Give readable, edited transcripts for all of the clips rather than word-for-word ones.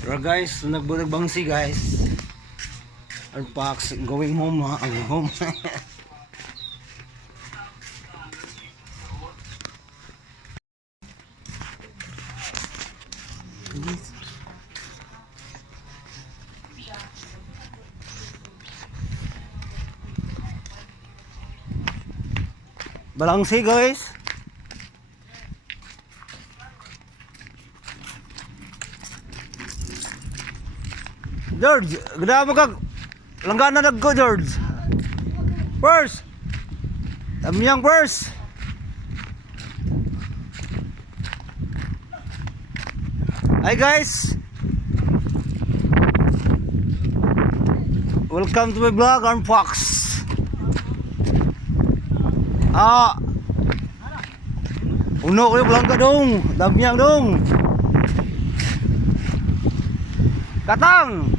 Tara guys, nagbangsi guys. Unpacks, going home ha, I'm home. Balangsi guys. George, ganda mo kag langgana nagko George. First. Tamyang first. Hi guys. Welcome to my vlog on Fox. Uno ko yung langga dong. Tamyang dong. Katang.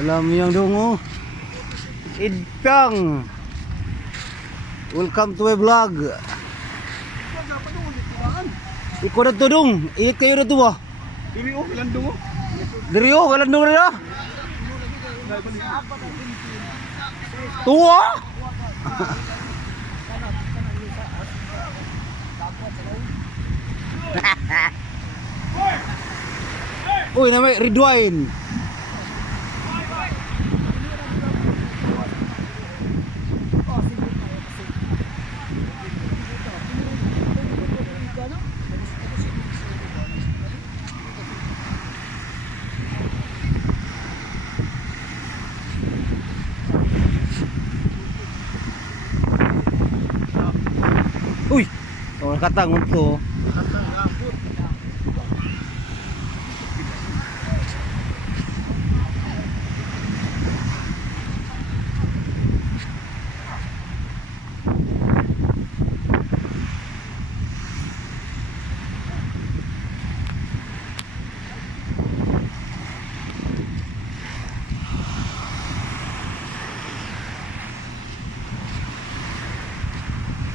Dalam yang dungo. Idpang. Welcome to my vlog. Ikaw na to dong. Iit kayo na to ba? Diri o, ilan dungo? Diri o, walang dungo na. Tuwa? Uy, namay Ridwain. Uy, oh, katang to.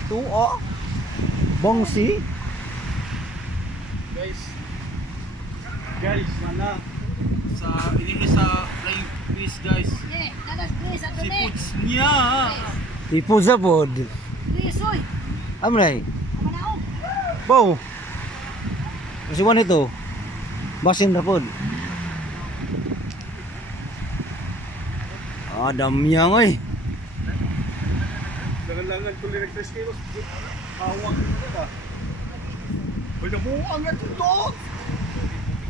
Tuo. Bongsi. Guys, mana sa ini sa flying fish guys. Seafoods niya. Tipo sa pod. Amray. Bow. Kasi wan ito. Basin na pod. Damyang oy. Langan-langan tuloy nag-test kayo. Hawak nito ba? Wala mo ang ito.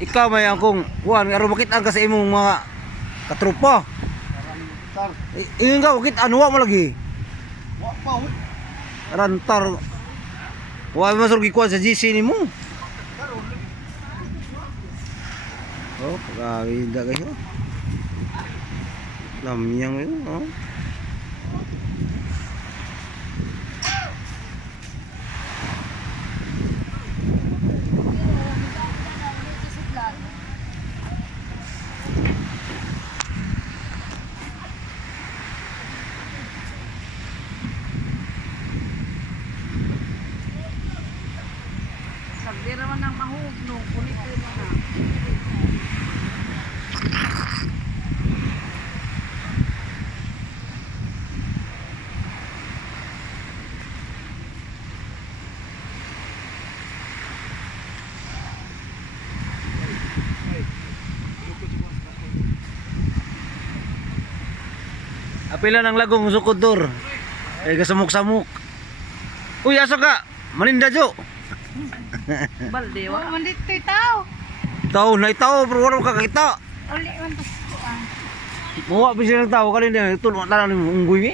Ikaw may akong kuan aron makitaan ka sa imong mga katrupa. Ingon ka bakit anuwa mo lagi? Wa pa ho. Rantar. Wa masur gikuan sa GC nimo. Oh, pagawida kayo. Lamyang yun, oh. Sagdi raman ng mahugno, kunit ko na. Apila ng lagong sukudur. Ay kasamuk-samuk. Uy, asa ka? Maninda jo. Balde wa man dito tao. Tao na itaw pero wala ka kakita. Uli man to kuan. Muwa pa sila ng tao kanina tulong tanang ni unggoy ni.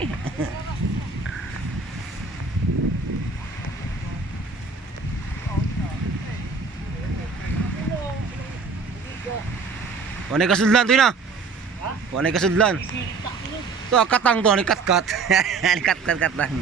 Wanay kasudlan to na. Wanay kasudlan. To katang to ni kat-kat. Ni kat-kat katang.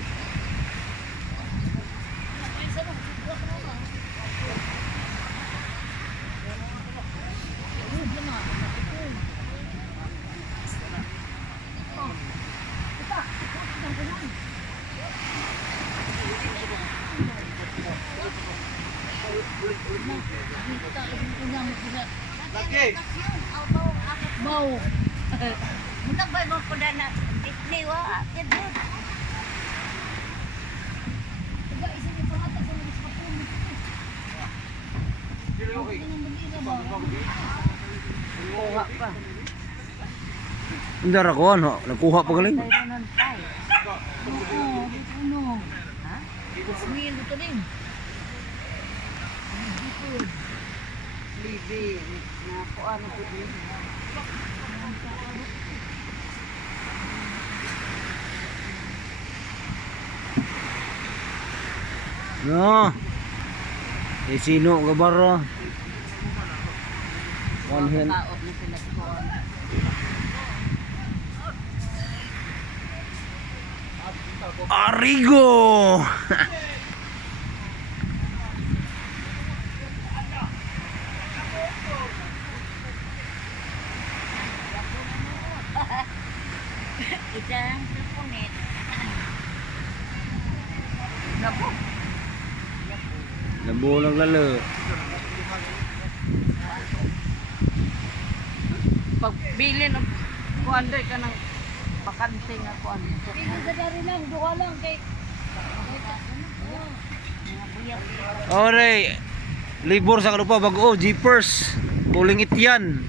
Lagi. Mau. Munta ba mo ko na Disney wa akin doon. Tiga isa ni pangata sa mga spapon. Dili okay. Kuha pa. Hindi ako ano, nagkuha pa galing. Tayo tay. Oo, ano? Ha? Ismail dito din. Libi, na kuan po din. No. Sino ka baro? One hand. Taot na sila kuan. Arigo. Itang teleponet. Gapo. Nabulang lalo. Pagbili ng kuan day ka ng bakante nga kuan. Pili sa dari lang, duha lang kay Ore. Libur sa kalupa bago jeepers. Puling ityan.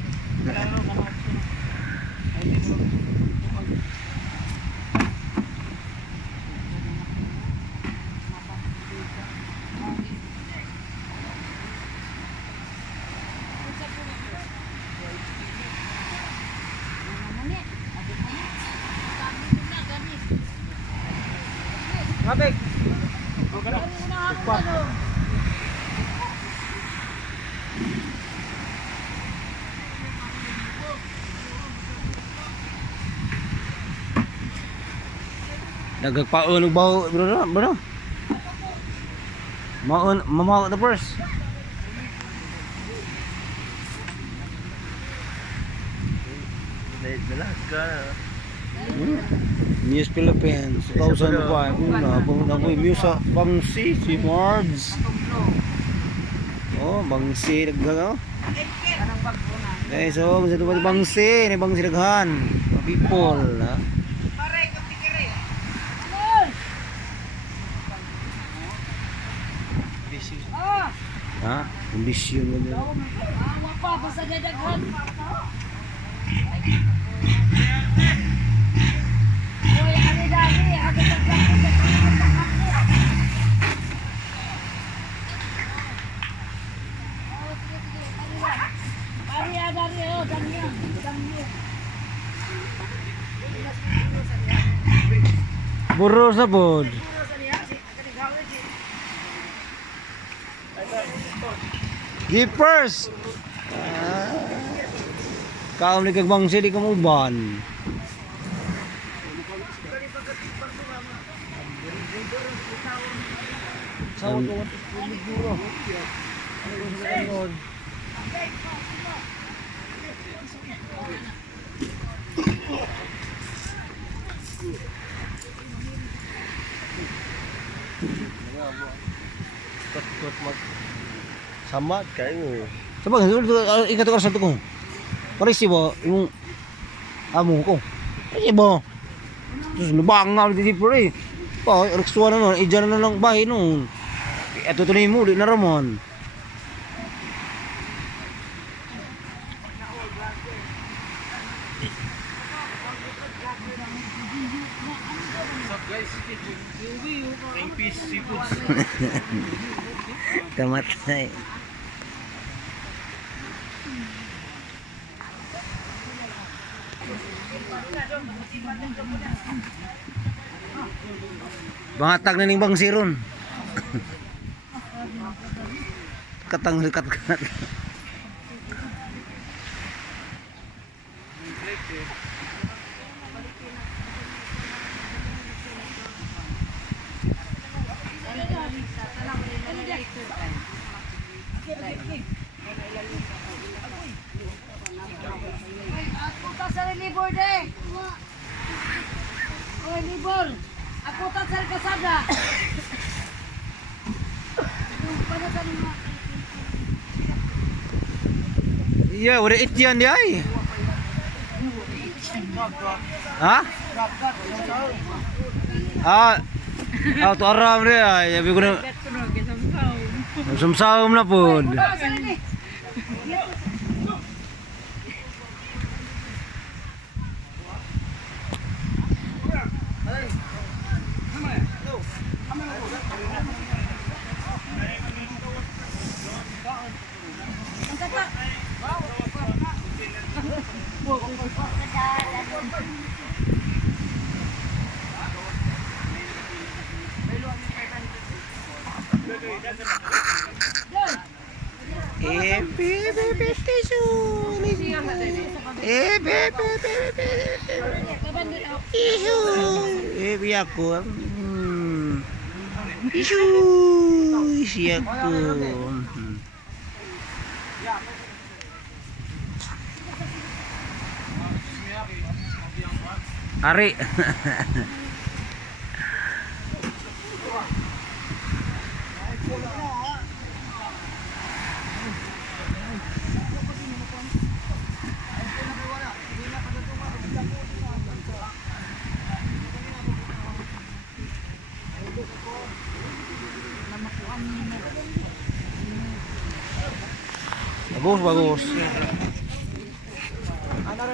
Mabek. Nagpaon og bawo bro. Maon mamaw the first. News Philippines 2005 una Muse sa Bangsi si Mards. Oh, Bangsi daghan. Anong bagbo na? Eh so sa Bangsi, ni Bangsi daghan. Mga people, ha. Ha? Kondisyon mo din. Awa pa basta dadaghan. Oy, ani dali, agad agad. Ari dari oh, dami. Buro sa bod. Jeepers. Kaon ni kag Bangsi di ka uban. Sama kayo. Sabag ikat ko sa ko. Parisi ba yung amo ko. Kasi ba? Sus lubang nga di por eh. Pa reksuan na ijan na lang bahay no. Ito tunay mo di na ramon. What's up guys? Ring piece seafoods. Kamatay. Bangatag na ning Bangsi ron. Katang dekat-dekat. Ako ta sa libur deh. Oy libur. Ako ta sa kasada. Para sa mga Yeah, wala ityan di ay. Ha? Ah. Ah, to aram re ay. Sabi ko na sumsawom na po. Baby aku. Isu. Isi aku. Ari. Bagus, bagus.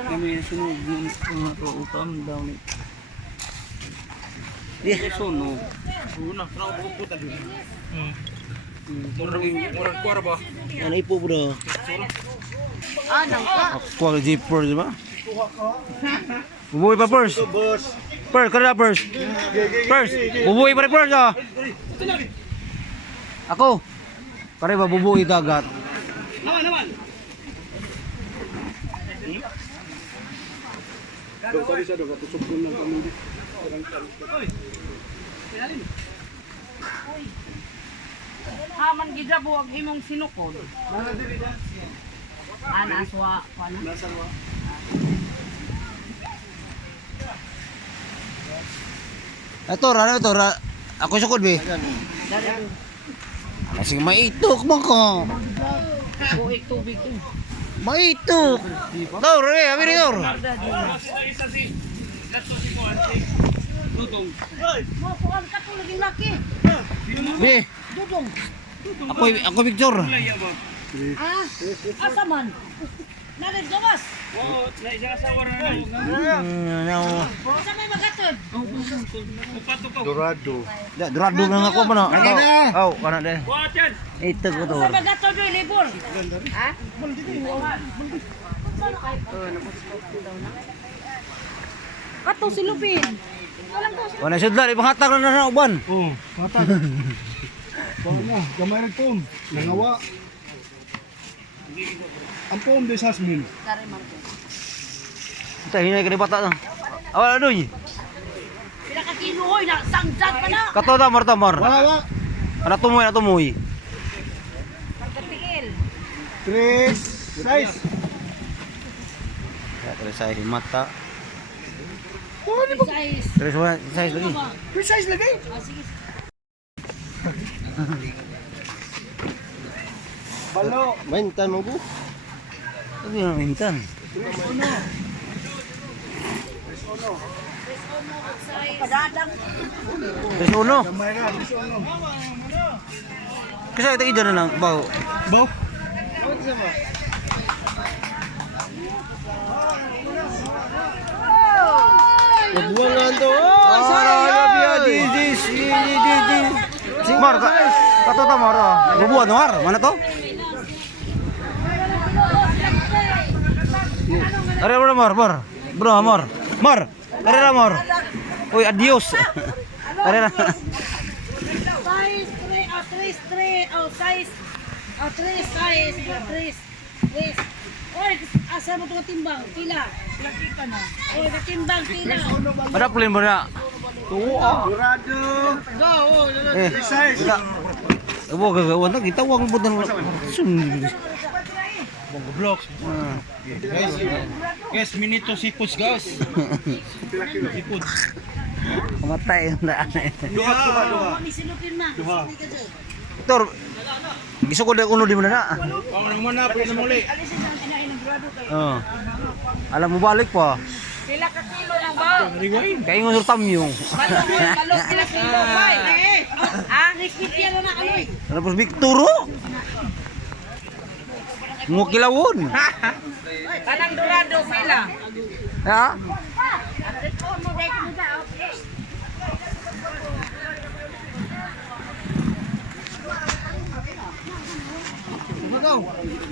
Kami sunog yung utang daw ni. Iya. Sunog. Una, traw ko puta dun. Murang kuara ba? Ano ipo bro? Nangka. Kuha zipper di ba? Bubuhay pa purse. Purse, kada purse. Purse. Bubuhay pa rin purse ah. Ako. Pare ba bubuhay dagat? Naman. Haman gidra buwag imong sinukod. Naswa. Nasarwa. Ito, ano ito? Ako sukod be. Sige, maitok mo ko. Buhik tubig to. Maitok. Tor, abi ni tor. Mo puan ka to laging laki. Be, Dudong. ako picture. Asa man? Narin gawas. Oo, naisa sa wara na. Sa may magatod. Upato ko. Durado lang ako man. Oh, kana de. Buhat yan. Ito ko to. Sa magatod oi libur. Ha? Kato silupin. Walang to. Wala sudlan ipahatag na sa uban. Oh, mata. Pang mo, gamay rin pom. Nangawa. Ang pom de Jasmine. Dari market. Ito hinay ka ni bata. Awala doy. Pila ka kilo hoy na sangjat pa na. Kato ta martamar. Wala. Ana tumoy. Pagkatigil. 3 size. Ya, terus saya di mata. Size. Terus saya lagi. 3 size lagi. Sige. Balo. Maintan mo bu. Tapi yang mintan. Padadang. Terus uno. Gamay ra, 3 Kasi ito ida na lang bau. Baw. Buwangan to. Mar, kato ta mar. Bubuan mar. Mana to? Are mar. Bro, mar. Are mar. Uy, adios. Are Size 3, size. 3. Oy, asa mo to timbang? Pila? Laki ka na. Oy, timbang pila. Ada plane mo na. Durado. Eh, 3 size. Abo gagawa na kita wang butan. Bongo blocks. Guys, minito sipos guys. Sipos. Matay na. Duha. Ni silupin na. Tor. Giso ko uno di mo na. Ang nang mana pa na muli. Alisin ang inain ng Oh. Alam mo balik pa. Pila ka kilo ng bao? Kaya yung tamyo. Balong pila kilo bay. Ah, nikitya na ano eh. Tapos Victoro. Ngukilawon. Kanang dorado pila. Ha?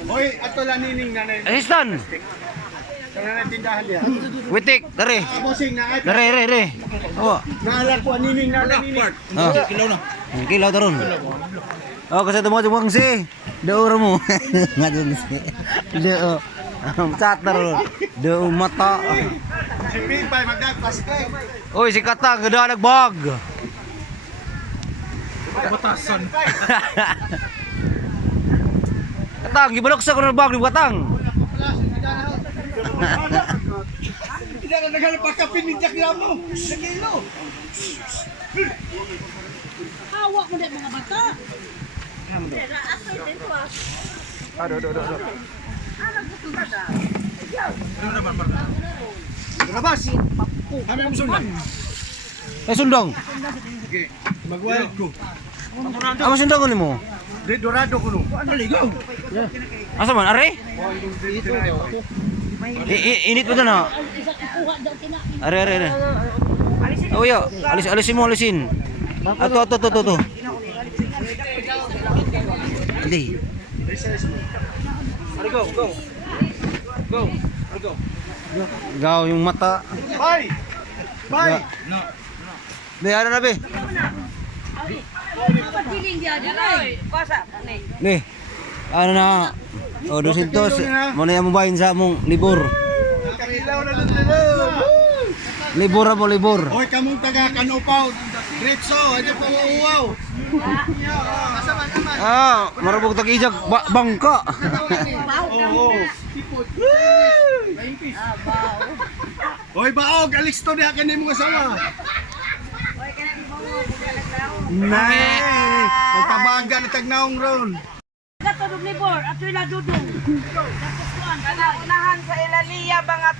Hoy, ato lang nining nanay. Assistant. Sa nanay tindahan diya. Witik, dare. Bossing na ay. Dare. Oh. Naalala ko nining nanay nining. Oh. Kilaw na. Kilaw taron. Oh, kasi tumo tumang si. Daur mo. Ngadun si. Deo. Chat taron. Deo mata. Si Pipay magdagpas kay. Oy, si Katang gada nagbag. Batasan. Katang, gibalok sa kuno bag ni Katang. Tidak na naghanap pa ka pinidyak mo. Sa kilo. Hawak mo na mga bata. Rabas. Kami ang sundan. Sundong. Okay. Magwalid ko. Amo sundong ni mo. Di dorado ko no. Ano ligaw? Asa man are? Init pa na. Are. Oh yo, alisin mo. Ato. Hindi. Go. Gaw yung mata. Bye. Bye. No. Be, ano na be? Pasa. Be. Ano na? O, 200. Muna yung mabayin sa among libur. Kakilaw na lang nila. Libur mo, libur. Hoy, kamong taga Kanupaw. Diretso, aja pa uuwaw. Marabog tag-ijag bangka. Oo. Hoy, baog, alis to diha kanin mo asawa. Nay, magpabaga na tagnaong ron. Katulog ni Bor, at wala dudong. Kana unahan sa Ilaliya bangat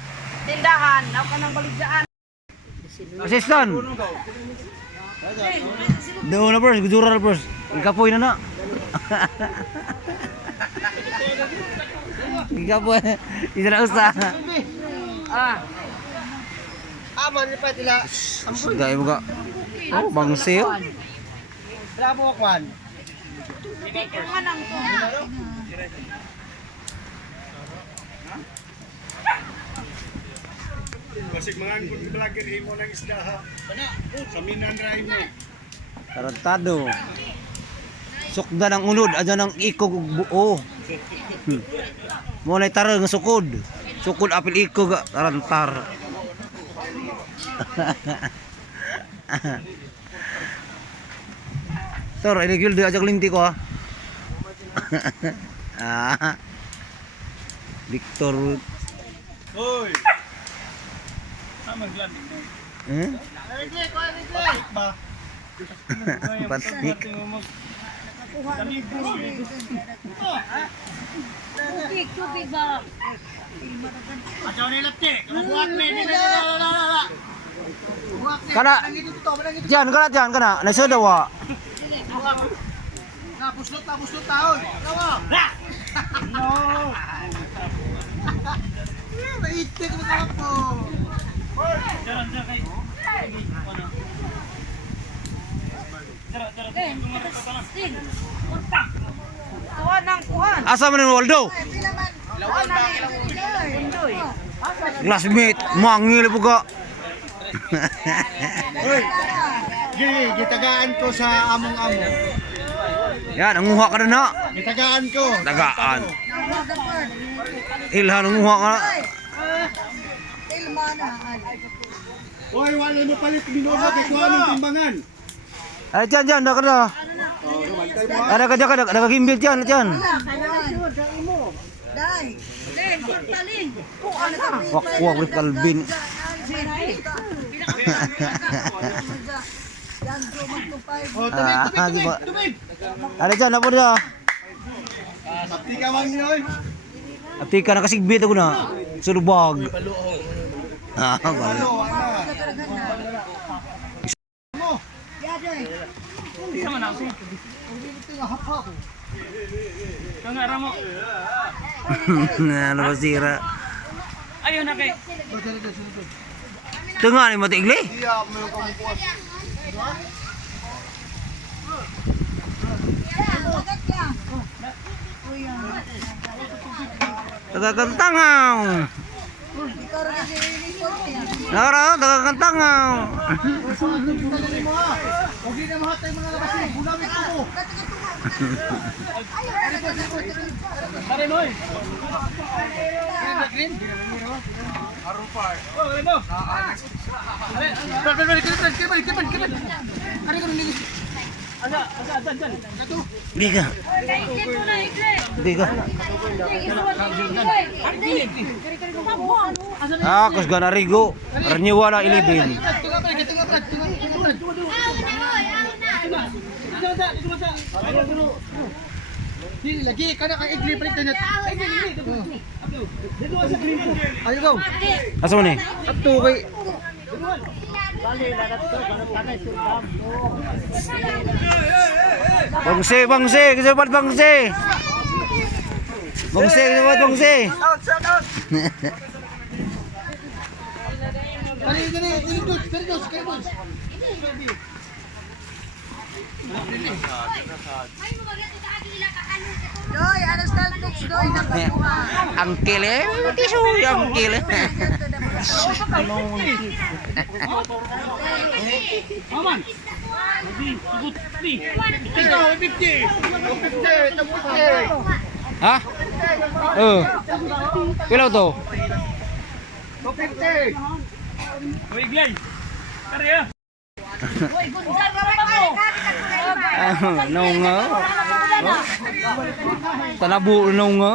tindahan, aw kanang baligdaan. Assistant. Doon na bros, gudura na bros. Ikapoy na. Ikapoy. Isa na usta. Aman ni pa tila. Dahil mo ka. Oh, bangsiyo. Bravo kwan. Manang ko. Basig mga angkon vlogger imo ng isda ha. Sa minan ra imo. Tarantado. Sukda ng unod, adyan ng ikog ug buo. Mo na tarang nga sukod. Sukod apil ikog tarantar. Sir, ini gil dia ajak linti ko ha. Victor. Hoy. Maglanding. Ba. Patik. Tubig ba? Ajaw ni lapti. Buak ni la. Kana. Diyan kana. Nasa dawa. Puslot taon. Lawa. No. Maitik mo ka po. Kuha ng kuhan. Asa man ni Waldo? Classmate, mangil po ka. Hoy. Gitagaan ko sa among amo. Yan, nanguha ka na. Gitagaan ko. Tagaan. Ilhan, nanguha ka na. Hoy, wala mo palit binoga kay kuha ng timbangan. Ay, dyan, dah ka na. Ada kagimbit dyan. Wak with Calvin. Oh, tubig. Ada dyan, apa dia? Sapti ka man yun. Ati ka nakasigbit ako na. Sulubag. Ah, bala. Kangara mo. Ano ba sira? Ayun na kay. Tengah ni mati igli. Iya, may kamukuas. Tagakantangaw. Nara, tagakantangaw. Huwag na mahatay mga labasin. Bulamit ko po. Pare noy. Green. Arupar. Oh, ano? Di ka. Di ka. Ah, kus gana rigo. Renyewa na ilibin. Lagi kada kay igli pa rin. Ayo go. Asa man ni? Ato kay Bangse, bangse, kesebat bangse. Bangse, kesebat bangse. Doy, alas taltok doy na Angkel eh, tisu angkel eh. Aman. Ha? Pila to? Oy, Glenn. Kare ya. Uy, gundar ka pa mo. Nunga. Tanabu nunga.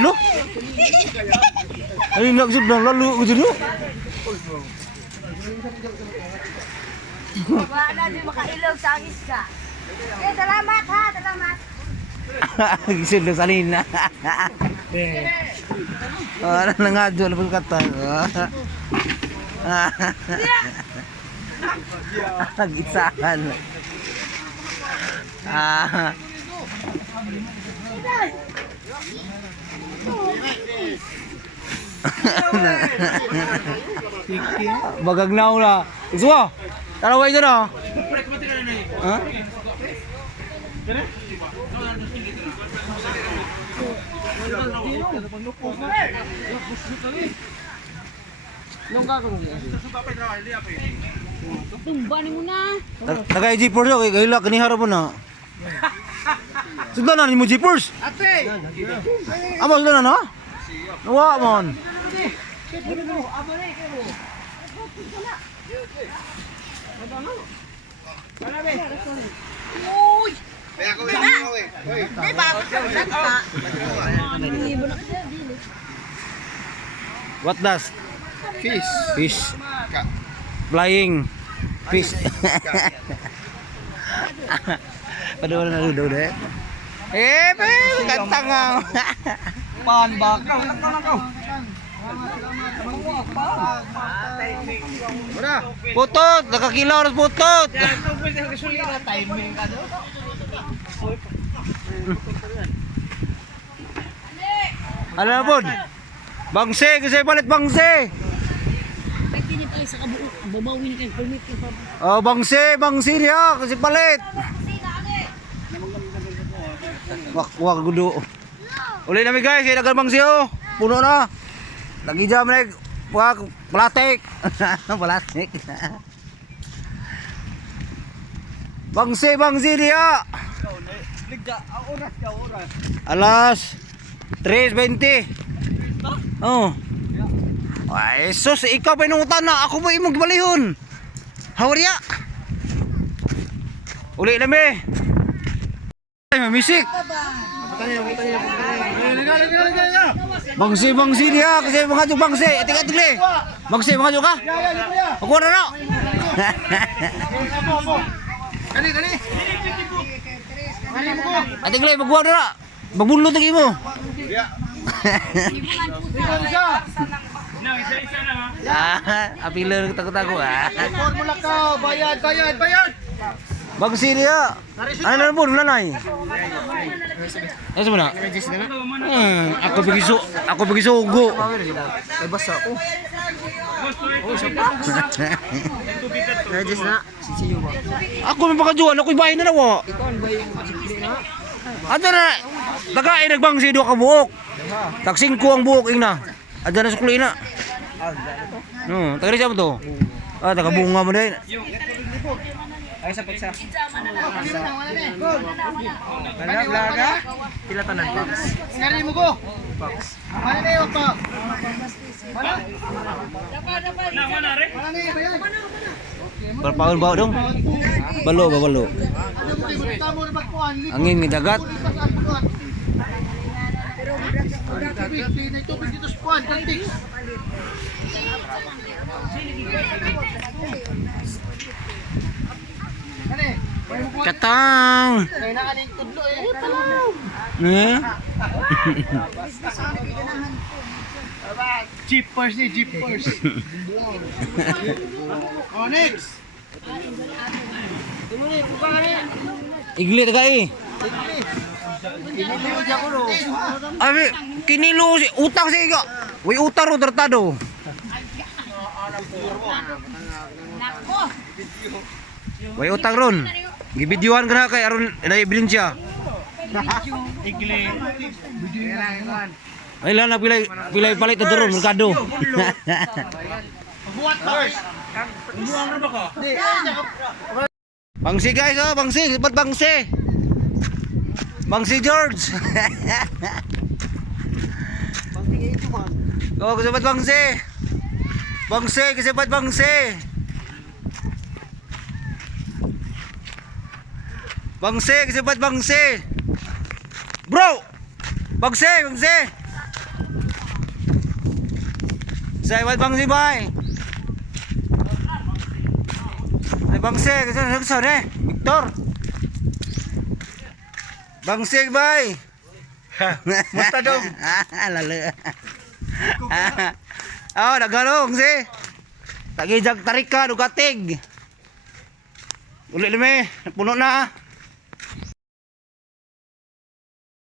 Loh. Ay nagsudang lalu gitu loh. Wala din makailog sa angis ka. Eh, salamat ha, salamat. Gisudang salina. Wala na nga doon labas kata. Gisahan. Ah. Bagagnaw na. Isuwa. Taraway dyan ah. Ha? Tumbanin mo na. Tagay jeepers yo, kay hila kanihara po na. Sugdan na ni mo jeepers. Ate. Amo sugdan na no? Nawa mon. Uy! Kaya ko Di ba? Nagta. What does? Fish. Fish. Ka. Flying. Fish. Padahal na ludo deh. Kantang nga. Pan bakaw. Nakaw. Wala. Putot, nakakilaw ras putot. Ano na po? Bangse, kasi palit bangse. Oh, bangse dia kasi palit. Wak gudu. Uli nami guys, kaya nagal bangse oh. Puno na. Lagi jam nek wak plastik. Plastik. Bangse dia. Alas 3:20. Oh. Ay, sus, ikaw pa inuutan na. Ako ba imong gibalihon? Hawarya. Uli lami. Ay, mamisik. Bangsi dia kasi mga jug bangsi. Ating le. Bangsi mga jug ka? Ako na na. Dali. Ate Glay, magbuwag na. Magbunlot lagi mo. Apila ng tago-tago Formula ka, bayad. Bagus sih dia. Ano pun nanay. Ano na? Ako pergi sugo. Bebas ako. Ako may pakajuan, ako ibahin na nawa. Ada na. Tagay nagbangsi do ka buok. Taksing ko ang buok ina. Ada na sukli na. Taga siya mo to. Taga bunga mo din. Ay sa pagsa. Blaga? Pila tanan pa. Ngari mo ko. Mana na yun pa? Mana? Mana na yun, bayan? Berpaun bawa dong. Balo. Ano mo, kamu na magkuhan? Angin ni dagat. Tubig dito sa kuhan, kantik. Katang. Kaya na kaning tudlo eh. Jeepers ni, jeepers. Oh, next. Igli tagay. Iniliw dyan ko no. Abi kinilo si utang si iga. Way utang ro tratado. Way utang ron. Gibidyoan ka na kay aron na ebidensya. Igli. Ay lang na pilay palit na doon merkado. Buat first. Bangsi guys, bangsi, ba't bangsi? Bangsi George. Go kasi ba't bangsi? Bangsi kasi ba't bangsi? Bangsi kasi ba't bangsi? Bro! Bangsi! Say ba't bangsi bay? Ay bangsi kasi nagsasaw eh. Victor! Bangsi bay! Musta dong? Lalo. Nagalong si. Tagijag tarikan ugatig. Uli limi, puno na.